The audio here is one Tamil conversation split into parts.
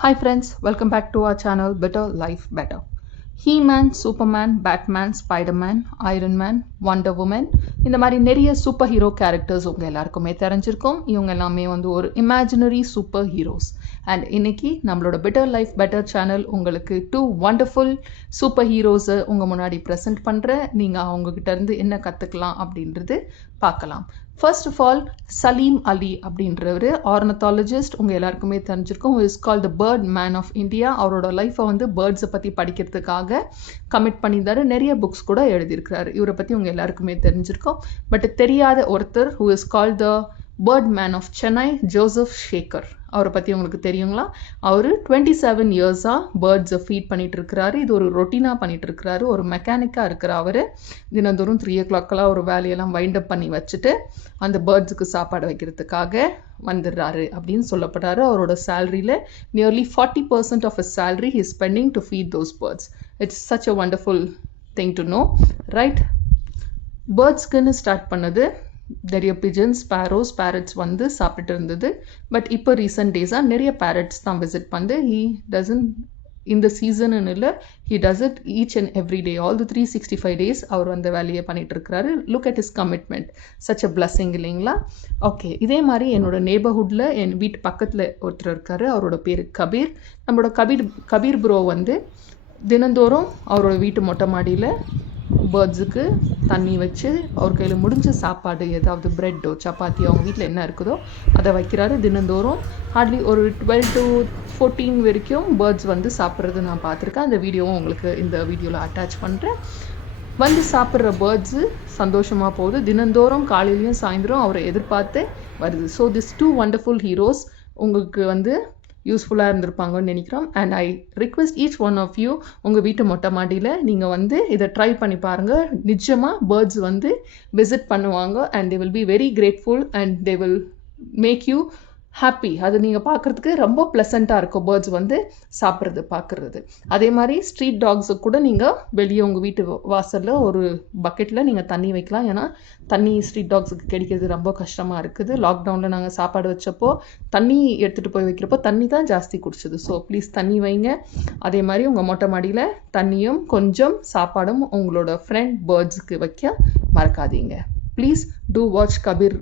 Hi friends, welcome back to our channel Better Life Better. He-Man, Superman, Batman, Spider-Man, Iron Man, Wonder Woman இந்த மாதிரி நிறைய சூப்பர் ஹீரோ கேரக்டர்ஸ் உங்கள் எல்லாருக்குமே தெரிஞ்சிருக்கும். இவங்க எல்லாமே வந்து ஒரு இமேஜினரி சூப்பர் ஹீரோஸ். அண்ட் இன்னைக்கு நம்மளோட பெட்டர் லைஃப் பெட்டர் சேனல் உங்களுக்கு 2 வண்டர்ஃபுல் சூப்பர் ஹீரோஸை உங்கள் முன்னாடி ப்ரெசென்ட் பண்ணுறேன். நீங்கள் அவங்கக்கிட்ட இருந்து என்ன கற்றுக்கலாம் அப்படின்றது பார்க்கலாம். First of all Salim Ali அப்படின்றவர் ஆர்னத்தாலஜிஸ்ட், உங்கள் எல்லாருக்குமே தெரிஞ்சிருக்கும். Is call the bird man of India. அவரோட லைஃப்பை வந்து பேர்ட்ஸை பற்றி படிக்கிறதுக்காக கமிட் பண்ணியிருந்தாரு. நிறைய புக்ஸ் கூட எழுதியிருக்கிறாரு. இவரை பற்றி உங்கள் எல்லாருக்குமே தெரிஞ்சிருக்கும். பட் தெரியாத ஒருத்தர் who is call the bird man of Chennai, Joseph Sekar. அவரை பற்றி உங்களுக்கு தெரியுங்களா? அவர் 27 இயர்ஸாக பேர்ட்ஸை ஃபீட் பண்ணிட்டு இருக்கிறாரு. இது ஒரு ரொட்டீனாக பண்ணிட்டு இருக்கிறாரு. ஒரு மெக்கானிக்காக இருக்கிற அவர் தினந்தோறும் 3 o'clock ஒரு வேலையெல்லாம் வைண்ட் அப் பண்ணி வச்சுட்டு அந்த பேர்ட்ஸுக்கு சாப்பாடு வைக்கிறதுக்காக வந்துடுறாரு அப்படின்னு சொல்லப்படுறாரு. அவரோட சேலரியில் nearly 40% of his salary he is spending to feed those birds. It's such a wonderful thing to know, right? பேர்ட்ஸ்க்குன்னு ஸ்டார்ட் பண்ணது நிறைய பிஜன்ஸ், ஸ்பேரோஸ், பேரட்ஸ் வந்து சாப்பிட்டுட்டு இருந்தது. பட் இப்போ ரீசெண்ட் டேஸாக நிறைய பேரட்ஸ் தான் விசிட் பண்ணு. ஹீ டசன்ட் இந்த சீசன்னு இல்லை, he does it each and every day, all the 365 days அவர் அந்த வேலையை பண்ணிட்டு இருக்கிறாரு. Look at his commitment, such a blessing இல்லைங்களா? ஓகே, இதே மாதிரி என்னோட நெய்பர்ஹுட்டில் என் வீட்டு பக்கத்தில் ஒருத்தர் இருக்காரு. அவரோட பேர் கபீர். நம்மளோட கபீர் ப்ரோ வந்து தினந்தோறும் அவரோட வீட்டு மொட்டை மாடியில் பேர்ட்ஸுக்கு தண்ணி வச்சு அவர் கையில் முடிஞ்ச சாப்பாடு, ஏதாவது ப்ரெட்டோ சப்பாத்தி அவங்க வீட்டில் என்ன இருக்குதோ அதை வைக்கிறாரு. தினந்தோறும் ஹார்ட்லி ஒரு 12 to 14 வரைக்கும் பேர்ட்ஸ் வந்து சாப்பிட்றது நான் பார்த்துருக்கேன். அந்த வீடியோவும் உங்களுக்கு இந்த வீடியோவில் அட்டாச் பண்ணுறேன். வந்து சாப்பிட்ற பேர்ட்ஸு சந்தோஷமாக போகுது. தினந்தோறும் காலையிலையும் சாயந்தரம் அவரை எதிர்பார்த்து வருது. ஸோ திஸ் 2 வண்டர்ஃபுல் ஹீரோஸ் உங்களுக்கு வந்து யூஸ்ஃபுல்லாக இருந்திருப்பாங்கன்னு நினைக்கிறோம். And I request each one of you, உங்கள் வீட்டு மொட்டை மாடியில் நீங்கள் வந்து இதை ட்ரை பண்ணி பாருங்கள். நிஜமாக பேர்ட்ஸ் வந்து விசிட் பண்ணுவாங்க and they will be very grateful and they will make you happy. அது நீங்கள் பார்க்குறதுக்கு ரொம்ப ப்ளசண்ட்டாக இருக்கும் பேர்ட்ஸ் வந்து சாப்பிட்றது பார்க்குறது. அதே மாதிரி ஸ்ட்ரீட் டாக்ஸுக்கு கூட நீங்கள் வெளியே உங்கள் வீட்டு வாசலில் ஒரு பக்கெட்டில் நீங்கள் தண்ணி வைக்கலாம். ஏன்னா தண்ணி ஸ்ட்ரீட் டாக்ஸுக்கு கிடைக்கிறது ரொம்ப கஷ்டமாக இருக்குது. லாக்டவுனில் நாங்கள் சாப்பாடு வச்சப்போ தண்ணி எடுத்துகிட்டு போய் வைக்கிறப்போ தண்ணி தான் ஜாஸ்தி குடிச்சது. ஸோ ப்ளீஸ் தண்ணி வைங்க. அதே மாதிரி உங்கள் மொட்டை மாடியில் தண்ணியும் கொஞ்சம் சாப்பாடும் உங்களோட ஃப்ரெண்ட் பேர்ட்ஸுக்கு வைக்க மறக்காதீங்க. Please do watch Kabir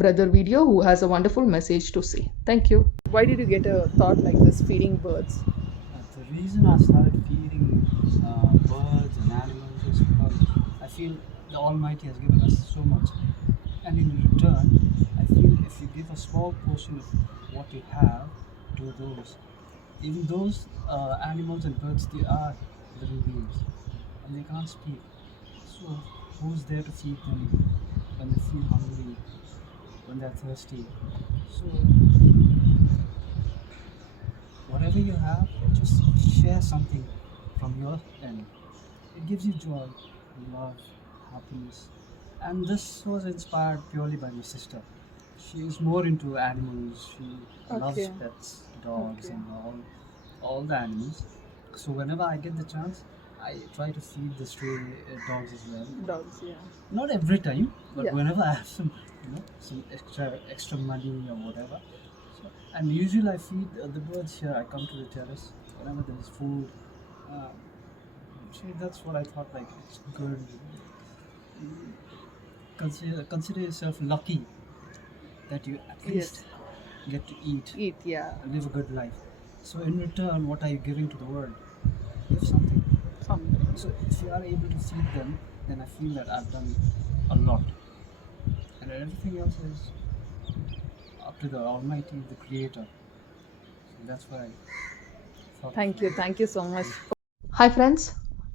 brother video who has a wonderful message to say. Thank you. Why did you get a thought like this, feeding birds? The reason I started feeding birds and animals is because I feel the Almighty has given us so much, and in return I feel if you give a small portion of what you have to those, even those animals and birds, they are living beings and they can't speak. So who's there to feed them when they feel hungry, when they're thirsty? So whatever you have, just share something from your end. It gives you joy, love, happiness. And this was inspired purely by my sister. She is more into animals. She loves pets, dogs, and all the animals. So whenever I get the chance, I try to feed the stray dogs as well. Dogs, yeah. Not every time, but Yeah. whenever I have some extra money or whatever. So, and usually I feed the birds here. I come to the terrace whenever there is food. So that's what I thought. Like, it's good. Consider yourself lucky that you at least get to eat, Yeah. and live a good life. So in return, what are you giving to the world? Give something. So if you are able to feed them, then I feel that I've done a lot. And everything else is up to the Almighty, the Creator. So that's why I thought. Thank you so much. Hi friends,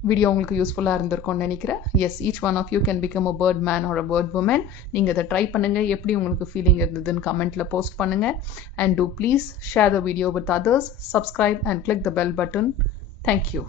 video உங்களுக்கு யூஸ்ஃபுல்லாக இருந்திருக்கும்னு நினைக்கிறேன். Yes, each one of you can become a bird man or a bird woman. நீங்கள் இதை ட்ரை பண்ணுங்கள். எப்படி உங்களுக்கு ஃபீலிங் இருந்ததுன்னு கமெண்ட்டில் போஸ்ட் பண்ணுங்கள். And do please share the video with others, subscribe and click the bell button. Thank you.